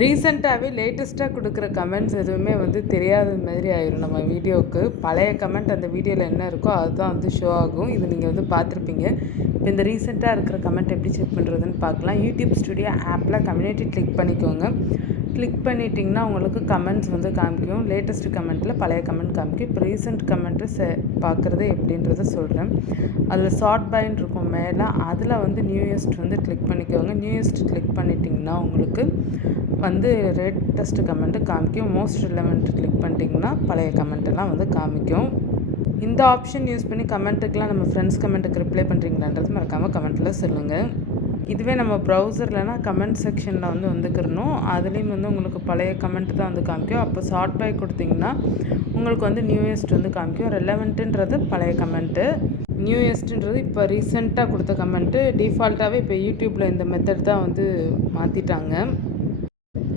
ரீசெண்டாகவே லேட்டஸ்ட்டாக கொடுக்குற கமெண்ட்ஸ் எதுவுமே வந்து தெரியாத மாதிரி ஆயிரும் நம்ம வீடியோவுக்கு. பழைய கமெண்ட் அந்த வீடியோவில் என்ன இருக்கோ அதுதான் வந்து ஷோ ஆகும். இது நீங்கள் வந்து பார்த்துருப்பீங்க. இப்போ இந்த ரீசெண்டாக இருக்கிற கமெண்ட் எப்படி செக் பண்ணுறதுன்னு பார்க்கலாம். யூடியூப் ஸ்டுடியோ ஆப்பில் கம்யூனிட்டி கிளிக் பண்ணிக்கோங்க. கிளிக் பண்ணிட்டிங்கன்னா உங்களுக்கு கமெண்ட்ஸ் வந்து காமிக்கும். லேட்டஸ்ட் கமெண்ட்டில் பழைய கமெண்ட் காமிக்கும். இப்போ ரீசெண்ட் கமெண்ட்டு பார்க்குறது எப்படின்றத சொல்கிறேன். அதில் ஷார்ட் பைன் இருக்கும் மேலே, அதில் வந்து நியூயஸ்ட் வந்து கிளிக் பண்ணிக்கோங்க. நியூயஸ்ட் கிளிக் பண்ணிட்டிங்கன்னா உங்களுக்கு வந்து லேட்டஸ்ட் கமெண்ட்டு காமிக்கும். மோஸ்ட் ரிலவெண்ட் கிளிக் பண்ணிட்டிங்கன்னா பழைய கமெண்ட்டெல்லாம் வந்து காமிக்கும். இந்த ஆப்ஷன் யூஸ் பண்ணி கமெண்ட்டுக்கெலாம் நம்ம ஃப்ரெண்ட்ஸ் கமெண்ட்டுக்கு ரிப்ளை பண்ணுறீங்களான்றது மறக்காமல் கமெண்ட்டில் சொல்லுங்கள். இதுவே நம்ம ப்ரௌசர்லனா கமெண்ட் செக்ஷனில் வந்து வந்துக்கிறணும். அதுலேயும் வந்து உங்களுக்கு பழைய கமெண்ட் தான் வந்து காமிக்கும். அப்போ ஷார்ட் பை கொடுத்திங்கன்னா உங்களுக்கு வந்து நியூயஸ்ட் வந்து காமிக்கும். ரெலவெண்ட்டுன்றது பழைய கமெண்ட்டு, நியூயஸ்ட்டுன்றது இப்போ ரீசெண்டாக கொடுத்த கமெண்ட்டு. டிஃபால்ட்டாகவே இப்போ யூடியூப்பில் இந்த மெத்தட் தான் வந்து மாற்றிட்டாங்க.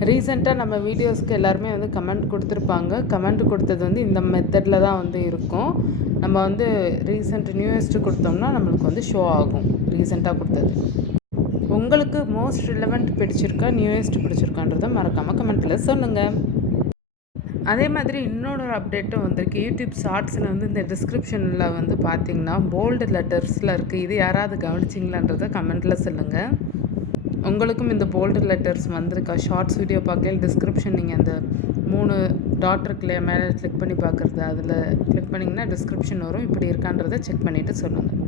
ரீசெண்டாக நம்ம வீடியோஸ்க்கு எல்லாருமே வந்து கமெண்ட் கொடுத்துருப்பாங்க. கமெண்ட் கொடுத்தது வந்து இந்த மெத்தடில் தான் வந்து இருக்கும். நம்ம வந்து ரீசெண்ட் நியூயஸ்ட்டு கொடுத்தோம்னா நம்மளுக்கு வந்து ஷோ ஆகும் ரீசெண்டாக கொடுத்தது. உங்களுக்கு மோஸ்ட் ரிலவெண்ட் பிடிச்சிருக்கா, நியூயஸ்ட் பிடிச்சிருக்கான்றதை மறக்காமல் கமெண்ட்டில் சொல்லுங்கள். அதே மாதிரி இன்னொரு அப்டேட்டும் வந்திருக்கு. யூடியூப் ஷார்ட்ஸில் வந்து இந்த டிஸ்கிரிப்ஷனில் வந்து பார்த்திங்கன்னா போல்டு லெட்டர்ஸில் இருக்குது. இது யாராவது கவனிச்சிங்களான்றதை கமெண்ட்டில் சொல்லுங்கள். உங்களுக்கும் இந்த போல்டு லெட்டர்ஸ் வந்திருக்கா? ஷார்ட்ஸ் வீடியோ பார்க்கல டிஸ்கிரிப்ஷன் நீங்கள் அந்த 3 டாட் இருக்குல்லையா மேலே கிளிக் பண்ணி பார்க்குறது, அதில் கிளிக் பண்ணிங்கன்னா டிஸ்கிரிப்ஷன் வரும். இப்படி இருக்கான்றதை செக் பண்ணிவிட்டு சொல்லுங்கள்.